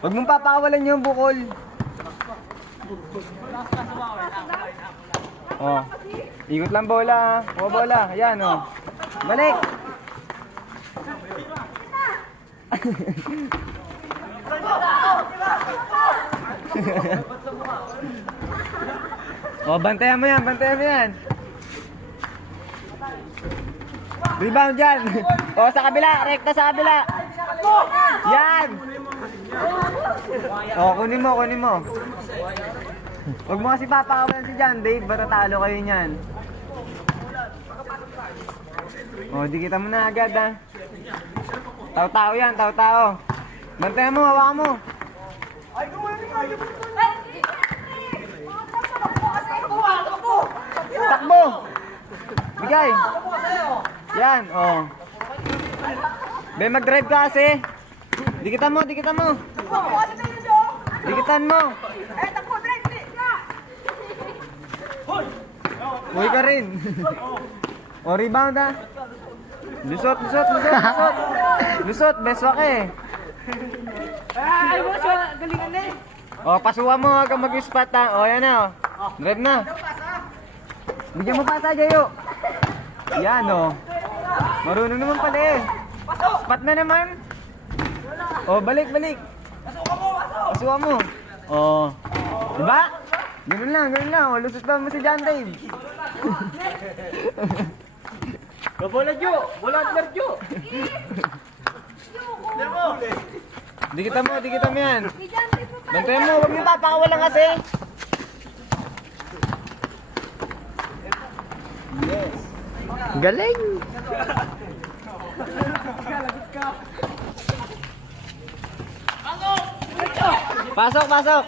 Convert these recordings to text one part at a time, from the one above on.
Huwag mong papakawalan yung bukol. Oh. Ikot lang bola. O bola. Ayan oh. Balik. Oh, bantayan mo yan, bantayan mo yan. Rebound dyan. O, sa kabila, rekta sa kabila. Yan. O, kunin mo, kunin mo. Huwag mo kasi papakawalan si John Dave, batatalo kayo niyan. O, di kita mo na agad ha. Tao-tao yan, tao-tao. Bantayan mo, hawakan mo. Takbo! Bigay! Yan, oh. Be, mag-drive ka kasi. Dikitan mo, dikitan mo. Dikitan mo. Uy ka rin. O, rebound ha. Lusot, lusot, lusot, lusot. Lusot, beswa ka eh. Ay, mo siya, galingan na eh. O, pasuwa mo, huwag kang mag-spot ha. O, yan na, o. Drive na. Bigyan mo pasa, Jayo. Yan, o. Marunong naman pala eh. Spot na naman. O, balik, balik. Pasuwa mo. O. Diba? Ganun lang, ganun lang. O, lusot lang mo si John Dave. Bola Jo, bola Adler Jo. Dikitan mo yan. Bantayan mo, huwag mo papakawalan kasi. Yes. Galing. Pasok, pasok.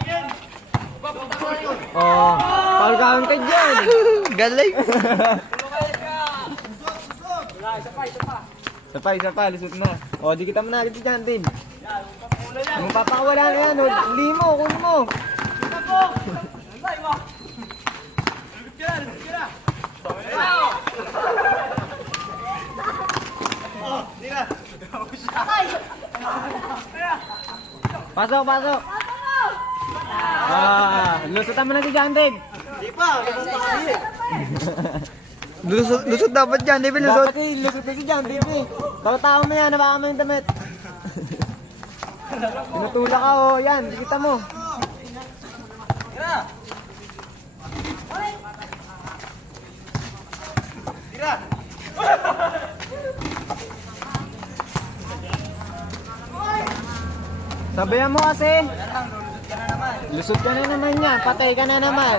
Oh, foul counted dyan. Galing. Isa pa, lusot na. O, di kita mo na agad si John Dave. Kung papakawala na yan, huli mo, kunin mo. Pasok, pasok. Lusutan mo na si John Dave. Lusot dapat John Dave, lusot. Dapat eh, lusot na si John Dave eh. Tao-tao mo yan, nabaka mo yung damit. Tinutulak ka oh, yan, kita mo. Sabayan mo kasi. Lusot ka na naman yan, patay ka na naman.